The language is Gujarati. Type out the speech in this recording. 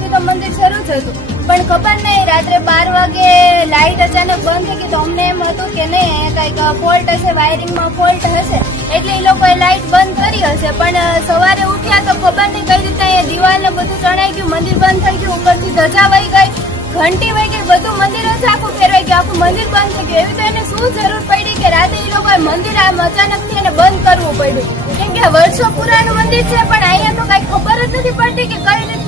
સુધી તો મંદિર શરૂ જ હતું, પણ ખબર નહીં રાત્રે 12 વાગે લાઇટ અચાનક બંધ થઈ ગઈ તો અમને એમ હતું કે નહીં કઈક ફોલ્ટ હશે, વાયરિંગમાં ફોલ્ટ હશે એટલે એ લોકોએ લાઇટ બંધ કરી હશે. પણ સવારે ઉઠ્યા તો ખબર નહીં કઈ રીતે એ દિવાલ ને બધું ચણાઈ ગયું, મંદિર બંધ થઈ ગયું, ઉપરથી ધજા વહી ગઈ, ઘંટી વહી ગઈ, બધું મંદિર જ આખું ફેરવાઈ ગયું, આખું મંદિર બંધ થઈ ગયું. એવી તો એને શું જરૂર પડી કે રાતે એ લોકોએ મંદિર આમ અચાનકથી એને બંધ કરવું પડ્યું? કેમ કે વર્ષો પુરાણું મંદિર છે પણ અહીંયા તો કઈ ખબર જ નથી પડતી કે કઈ રીતે